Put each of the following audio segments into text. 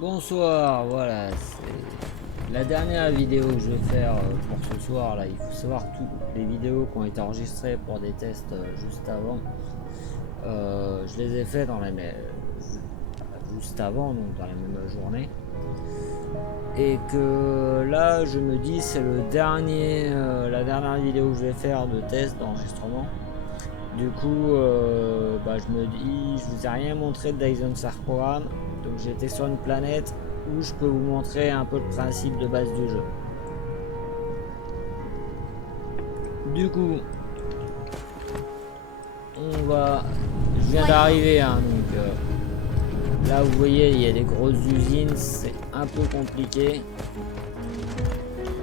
Bonsoir, voilà, c'est la dernière vidéo que je vais faire pour ce soir là. Il faut savoir toutes les vidéos qui ont été enregistrées pour des tests juste avant. Je les ai fait dans juste avant, donc dans la même journée. Et que là, je me dis, c'est la dernière vidéo que je vais faire de test d'enregistrement. Du coup, je me dis, je vous ai rien montré de Dyson Star Programme, donc j'étais sur une planète où je peux vous montrer un peu le principe de base du jeu. Du coup, je viens d'arriver, hein, donc là vous voyez, il y a des grosses usines, c'est un peu compliqué.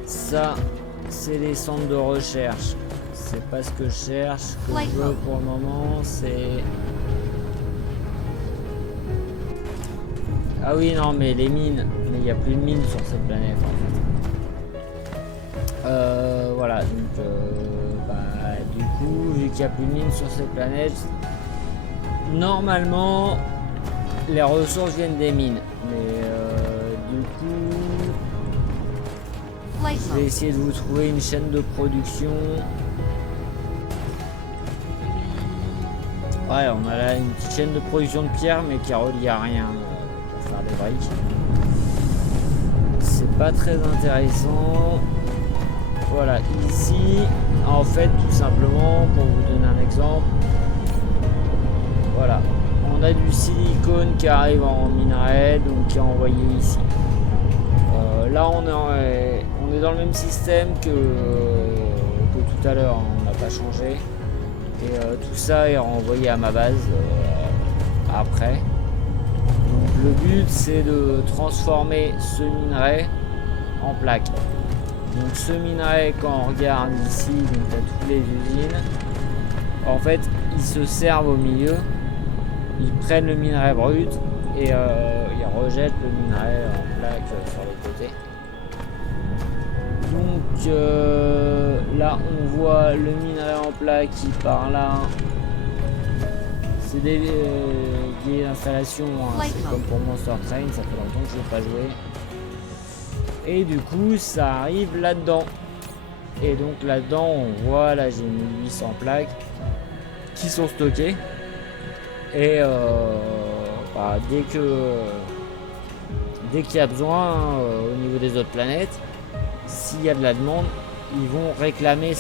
Ça, c'est les centres de recherche. C'est pas ce que je cherche. Ce que je veux pour le moment, c'est... Ah oui, non, mais les mines. Mais il n'y a plus de mines sur cette planète, en fait. Voilà, donc... du coup, vu qu'il n'y a plus de mines sur cette planète, normalement, les ressources viennent des mines. Mais du coup... Je vais essayer de vous trouver une chaîne de production. Ouais, on a là une petite chaîne de production de pierre, mais qui relie à rien pour faire des briques. C'est pas très intéressant. Voilà, ici, en fait, tout simplement, pour vous donner un exemple, voilà, on a du silicone qui arrive en minerai, donc qui est envoyé ici. Là, on est dans le même système que tout à l'heure, hein, on n'a pas changé. Et tout ça est renvoyé à ma base après. Donc, le but, c'est de transformer ce minerai en plaque. Donc ce minerai, quand on regarde ici, donc à toutes les usines, en fait, ils se servent au milieu, ils prennent le minerai brut et ils rejettent le minerai en plaque sur les côtés. Donc là, on voit le minerai en plaque qui part là. C'est des vieilles installations, hein. C'est comme pour Monster Train, ça fait longtemps que je n'ai pas joué. Et du coup, ça arrive là-dedans. Et donc là-dedans, on voit, là j'ai mis 800 plaques qui sont stockées. Et dès qu'il y a besoin, hein, au niveau des autres planètes, s'il y a de la demande, ils vont réclamer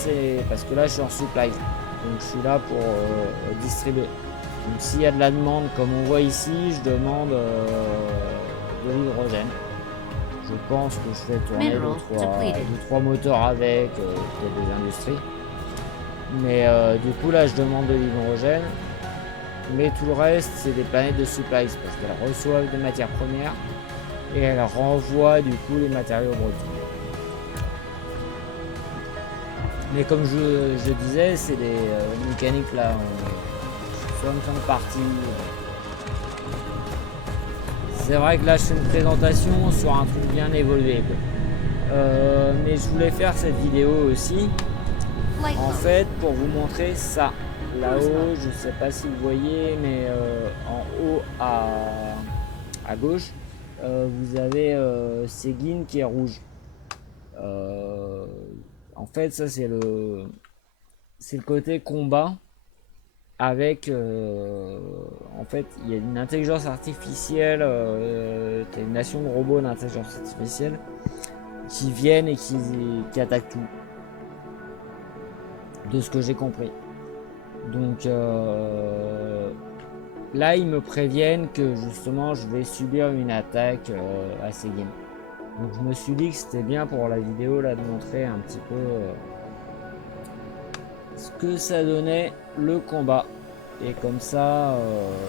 parce que là je suis en supply. Donc je suis là pour distribuer. Donc s'il y a de la demande, comme on voit ici, je demande de l'hydrogène. Je pense que je fais tourner 2-3 moteurs avec, peut-être des industries. Mais du coup là je demande de l'hydrogène. Mais tout le reste c'est des planètes de supplies parce qu'elles reçoivent des matières premières et elles renvoient du coup les matériaux bruts. Mais comme je disais, c'est des mécaniques là, sur une fin de partie. C'est vrai que là je fais une présentation sur un truc bien évolué. Mais je voulais faire cette vidéo aussi, en fait, pour vous montrer ça. Là-haut, je sais pas si vous voyez, mais en haut à gauche, vous avez Seguin qui est rouge. Euh, En fait, ça c'est le côté combat avec en fait il y a une intelligence artificielle, t'as une nation de robots d'intelligence artificielle qui viennent et qui attaquent tout, de ce que j'ai compris. Donc là ils me préviennent que justement je vais subir une attaque à Seguin. Donc je me suis dit que c'était bien pour la vidéo là de montrer un petit peu ce que ça donnait le combat. Et comme ça,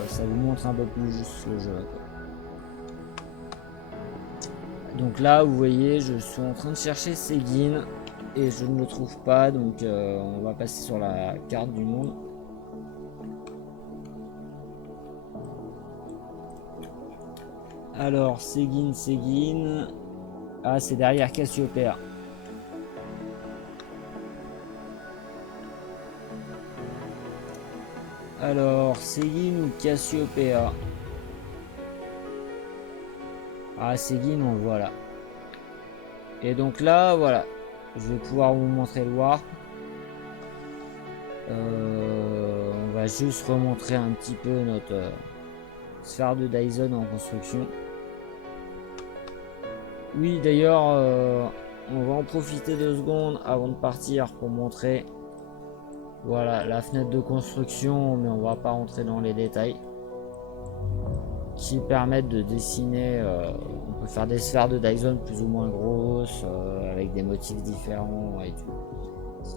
ça vous montre un peu plus juste le jeu. Donc là, vous voyez, je suis en train de chercher Seguin et je ne le trouve pas. Donc on va passer sur la carte du monde. Alors, Seguin. Ah, c'est derrière Cassiopeia. Alors, Seguin ou Cassiopeia? Ah, Seguin, on le voit là. Et donc là, voilà. Je vais pouvoir vous montrer le warp. On va juste remontrer un petit peu notre sphère de Dyson en construction. Oui, d'ailleurs, on va en profiter 2 secondes avant de partir pour montrer, voilà, la fenêtre de construction, mais on va pas rentrer dans les détails, qui permettent de dessiner. On peut faire des sphères de Dyson plus ou moins grosses, avec des motifs différents et tout.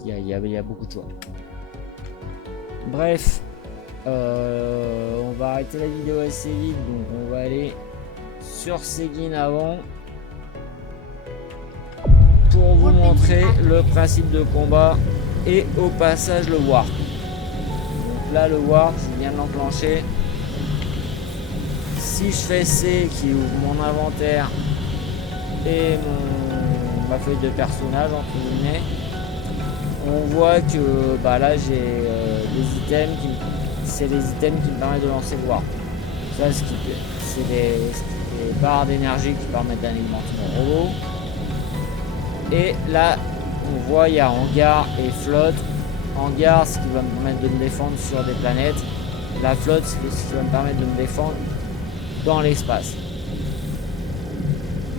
Il y a beaucoup de choix. Bref, on va arrêter la vidéo assez vite, donc on va aller sur Seguin avant pour vous montrer le principe de combat et au passage le warp. Donc là le warp, je viens de l'enclencher. Si je fais C qui ouvre mon inventaire et ma feuille de personnage entre guillemets, on voit que bah là j'ai des items c'est les items qui me permettent de lancer le warp. Ça c'est des barres d'énergie qui permettent d'alimenter mon robot. Et là on voit il y a hangar et flotte. Hangar, ce qui va me permettre de me défendre sur des planètes. La flotte, c'est ce qui va me permettre de me défendre dans l'espace.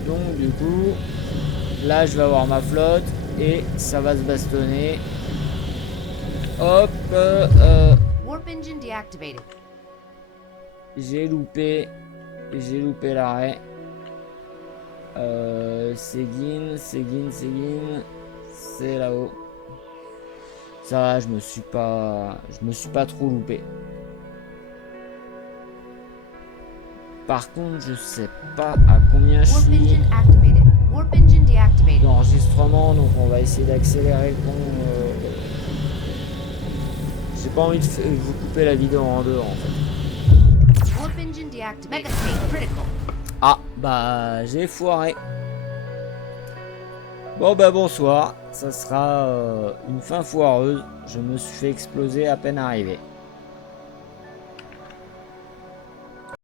Donc du coup là je vais avoir ma flotte et ça va se bastonner. Hop, Warp engine deactivated. j'ai loupé l'arrêt. Seguin, c'est là-haut. Ça va, je me suis pas trop loupé. Par contre, je sais pas à combien je suis d'enregistrement, donc on va essayer d'accélérer le ton. J'ai pas envie de vous couper la vidéo en deux en fait. Ah bah j'ai foiré. Bon bah bonsoir, ça sera une fin foireuse. Je me suis fait exploser à peine arrivé.